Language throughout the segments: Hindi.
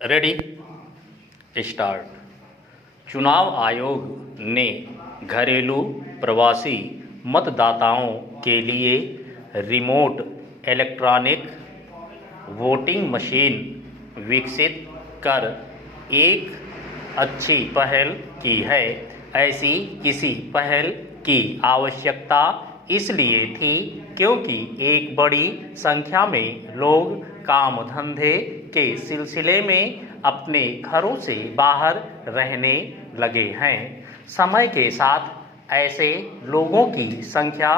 Ready start. चुनाव आयोग ने घरेलू प्रवासी मतदाताओं के लिए रिमोट इलेक्ट्रॉनिक वोटिंग मशीन विकसित कर एक अच्छी पहल की है। ऐसी किसी पहल की आवश्यकता इसलिए थी क्योंकि एक बड़ी संख्या में लोग काम धंधे के सिलसिले में अपने घरों से बाहर रहने लगे हैं। समय के साथ ऐसे लोगों की संख्या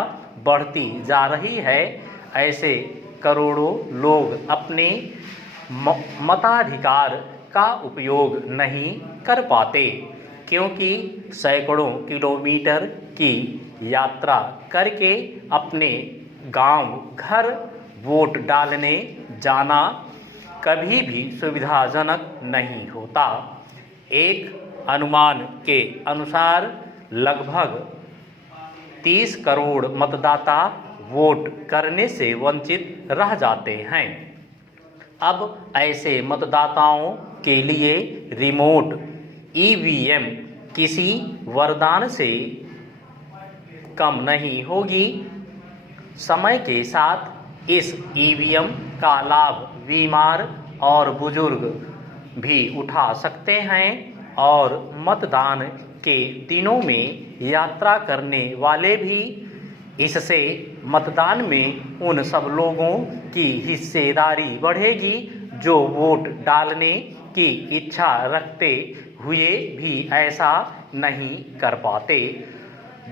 बढ़ती जा रही है। ऐसे करोड़ों लोग अपने मताधिकार का उपयोग नहीं कर पाते क्योंकि सैकड़ों किलोमीटर की यात्रा करके अपने गांव घर वोट डालने जाना कभी भी सुविधाजनक नहीं होता। एक अनुमान के अनुसार लगभग 30 करोड़ मतदाता वोट करने से वंचित रह जाते हैं। अब ऐसे मतदाताओं के लिए रिमोट ईवीएम किसी वरदान से कम नहीं होगी। समय के साथ इस ईवीएम का लाभ बीमार और बुजुर्ग भी उठा सकते हैं और मतदान के दिनों में यात्रा करने वाले भी। इससे मतदान में उन सब लोगों की हिस्सेदारी बढ़ेगी जो वोट डालने की इच्छा रखते हुए भी ऐसा नहीं कर पाते।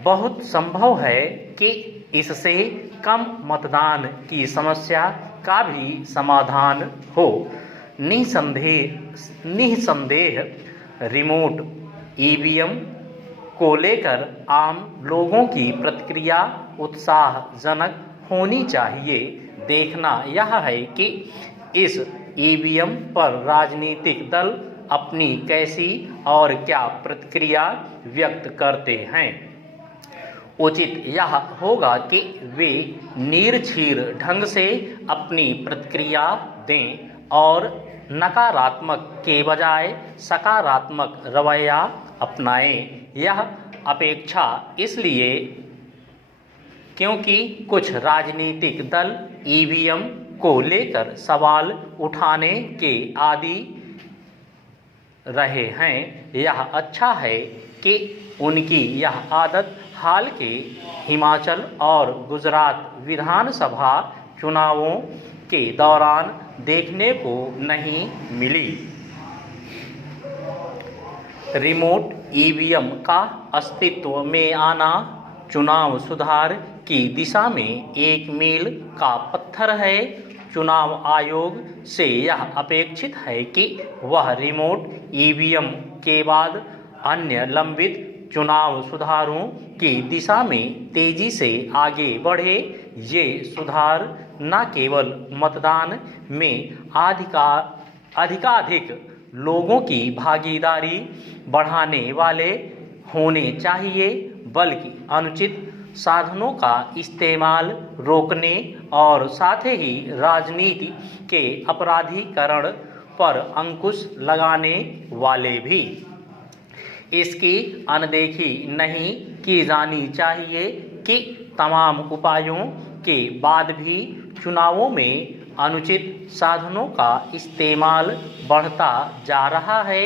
बहुत संभव है कि इससे कम मतदान की समस्या का भी समाधान हो। निसंदेह रिमोट ईवीएम को लेकर आम लोगों की प्रतिक्रिया उत्साहजनक होनी चाहिए। देखना यह है कि इस ईवीएम पर राजनीतिक दल अपनी कैसी और क्या प्रतिक्रिया व्यक्त करते हैं। उचित यह होगा कि वे निर्भीक ढंग से अपनी प्रतिक्रिया दें और नकारात्मक के बजाय सकारात्मक रवैया अपनाएं। यह अपेक्षा इसलिए क्योंकि कुछ राजनीतिक दल ईवीएम को लेकर सवाल उठाने के आदी रहे हैं। यह अच्छा है कि उनकी यह आदत हाल के हिमाचल और गुजरात विधानसभा चुनावों के दौरान देखने को नहीं मिली। रिमोट ईवीएम का अस्तित्व में आना चुनाव सुधार की दिशा में एक मील का पत्थर है। चुनाव आयोग से यह अपेक्षित है कि वह रिमोट ईवीएम के बाद अन्य लंबित चुनाव सुधारों की दिशा में तेजी से आगे बढ़े। ये सुधार न केवल मतदान में अधिकाधिक लोगों की भागीदारी बढ़ाने वाले होने चाहिए बल्कि अनुचित साधनों का इस्तेमाल रोकने और साथ ही राजनीति के अपराधीकरण पर अंकुश लगाने वाले भी। इसकी अनदेखी नहीं की जानी चाहिए कि तमाम उपायों के बाद भी चुनावों में अनुचित साधनों का इस्तेमाल बढ़ता जा रहा है।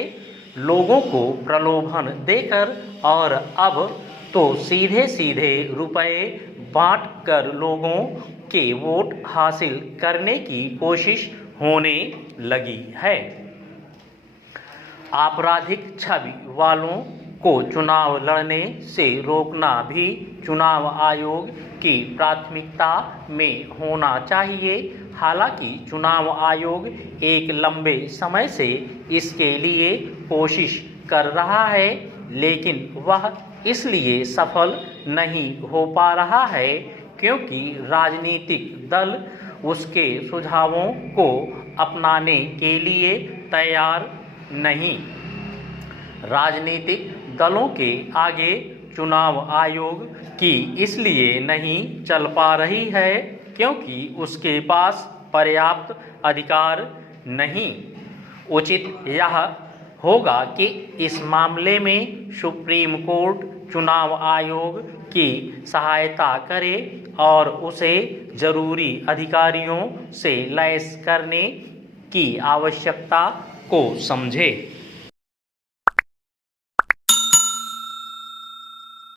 लोगों को प्रलोभन देकर और अब तो सीधे सीधे रुपए बांटकर लोगों के वोट हासिल करने की कोशिश होने लगी है। आपराधिक छवि वालों को चुनाव लड़ने से रोकना भी चुनाव आयोग की प्राथमिकता में होना चाहिए। हालांकि चुनाव आयोग एक लंबे समय से इसके लिए कोशिश कर रहा है लेकिन वह इसलिए सफल नहीं हो पा रहा है क्योंकि राजनीतिक दल उसके सुझावों को अपनाने के लिए तैयार नहीं। राजनीतिक दलों के आगे चुनाव आयोग की इसलिए नहीं चल पा रही है क्योंकि उसके पास पर्याप्त अधिकार नहीं। उचित यह होगा कि इस मामले में सुप्रीम कोर्ट चुनाव आयोग की सहायता करे और उसे जरूरी अधिकारियों से लैस करने की आवश्यकता को समझे।